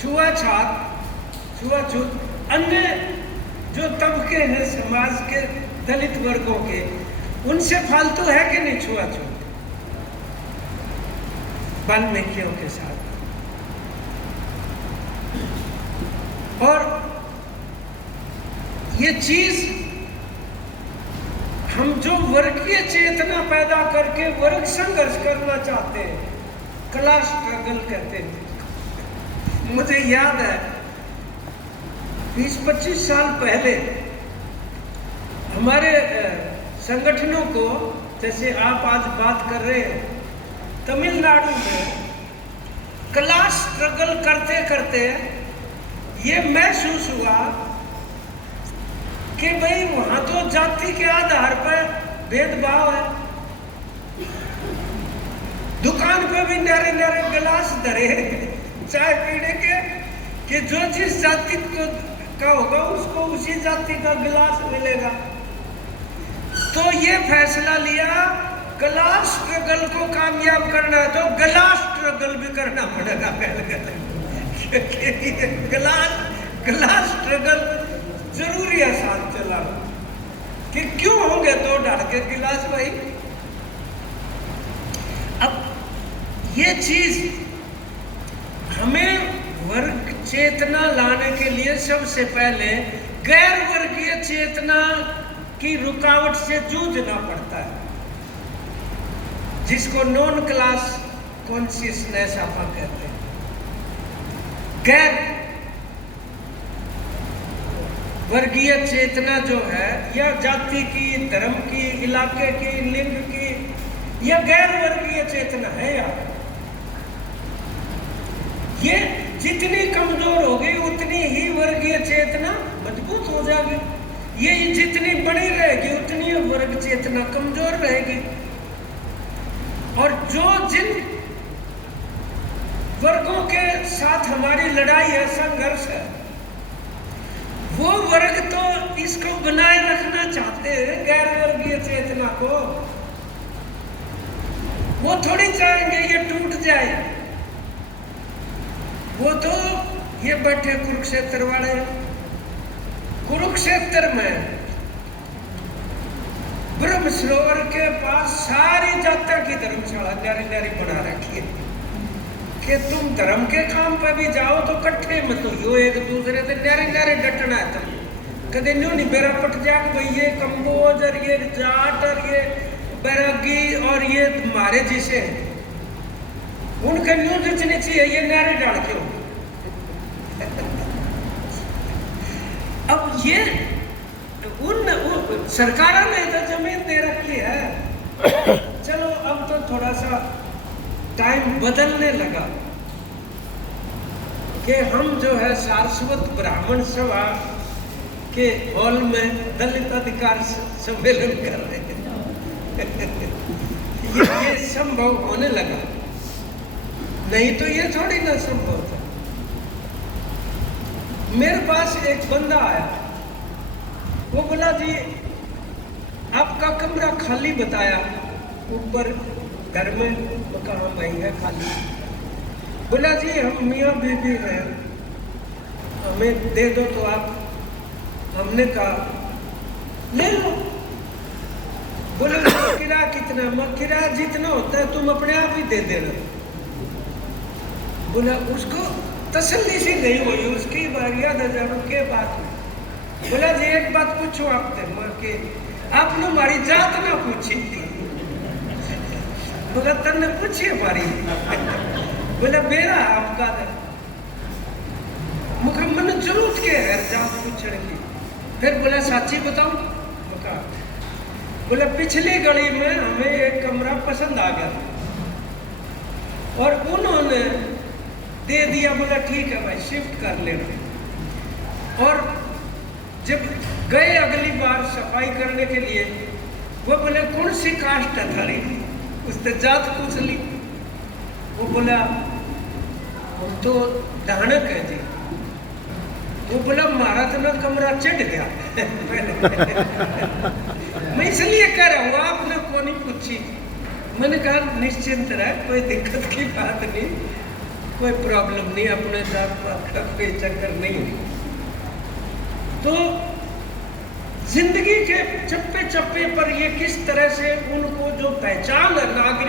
छुआछूत, अन्य जो तबके हैं समाज के दलित वर्गों के, उनसे फालतू है कि नहीं छुआछूत वाल्मीकियों के साथ? और ये चीज हम जो वर्गीय चेतना पैदा करके वर्ग संघर्ष करना चाहते हैं, क्लास स्ट्रगल कहते हैं। मुझे याद है 20-25 साल पहले हमारे संगठनों को, जैसे आप आज बात कर रहे हैं, तमिलनाडु में क्लास स्ट्रगल करते करते ये महसूस हुआ कि भाई वहां तो जाति के आधार पर भेदभाव है। दुकान पे भी न्यारे न्यारे गिलास धरे चाय पीने के, कि जो जिस जाति को का होगा उसको उसी जाति का गिलास मिलेगा। तो ये फैसला लिया, क्लास स्ट्रगल को कामयाब करना है तो गिलास स्ट्रगल भी करना पड़ेगा। गिलास स्ट्रगल जरूरी है साथ चला, कि क्यों होंगे दो ढाल के गिलास भाई। अब ये चीज हमें वर्ग चेतना लाने के लिए सबसे पहले गैर वर्गीय चेतना की रुकावट से जूझना पड़ता है, जिसको नॉन क्लास कॉन्शियसनेस आप कहते हैं। गैर वर्गीय चेतना जो है, या जाति की, धर्म की, इलाके की, लिंग की, यह गैर वर्गीय चेतना है यार। ये जितनी कमजोर होगी उतनी ही वर्गीय चेतना मजबूत हो जाएगी। ये जितनी बड़ी रहेगी उतनी वर्ग चेतना कमजोर रहेगी। और जो जिन वर्गों के साथ हमारी लड़ाई है, संघर्ष है, वो वर्ग तो इसको बनाए रखना चाहते हैं, गैर वर्गीय चेतना को। वो थोड़ी चाहेंगे ये टूट जाए। वो तो ये बैठे कुरुक्षेत्र वाले, कुरुक्षेत्र में ब्रह्म सरोवर के पास सारी जातियों की धर्मशाला न्यारी न्यारी बना रखी है, कि तुम धर्म के काम पे भी जाओ तो कट्ठे मत हो, एक दूसरे से न्यारे न्यारे डटना है। तुम कदे न्यू नहीं बेरा पट जा, भाई ये कंबोज और ये जाट और ये बैरागी और ये तुम्हारे जिसे उनके न्यू जितनी चाहिए ये न्यारे डाल के हो। अब ये उन सरकार ने तो जमीन दे रखी है। चलो अब तो थोड़ा सा टाइम बदलने लगा कि हम जो है सारस्वत ब्राह्मण सभा के हॉल में दलित अधिकार सम्मेलन कर रहे हैं। ये संभव होने लगा, नहीं तो ये थोड़ी ना संभव था। मेरे पास एक बंदा आया, वो बोला जी आपका कमरा खाली बताया ऊपर घर में, तो कहाँ भाई है खाली। बोला जी हम मियाँ बीवी हैं, हमें दे दो तो आप। हमने कहा ले लो। बोले किराया कितना? मैं किराया जितना होता है तुम अपने आप ही दे देना। बोला उसको तसल्ली सी नहीं हुई, उसकी बारिया नजारों के बात में। बोला जी एक बात पूछो आपसे, माँ के आपने हमारी जात ना पूछी थी। बोला तन्ने पूछी हमारी। बोला मेरा आपका मुख मन जरूरत के है जात पूछने की। फिर बोला साची बताऊं? बोला पिछली गली में हमें एक कमरा पसंद आ गया और उन्होंने दे दिया। बोला ठीक है भाई शिफ्ट कर लेना। और जब गए अगली बार सफाई करने के लिए, वो बोले कौन सी कास्ट है थारी? उसने जात पूछ ली। वो बोला तो दानक है जी। वो बोला मारा तो ना कमरा चढ़ गया। मैं इसलिए कह रहा हूँ आपने को नहीं पूछी। मैंने कहा निश्चिंत रहे, कोई दिक्कत की बात नहीं। कोई प्रॉब्लम नहीं, अपने जात पात का कोई चक्कर नहीं। तो जिंदगी के चप्पे चप्पे पर ये किस तरह से उनको जो पहचान है नागरिक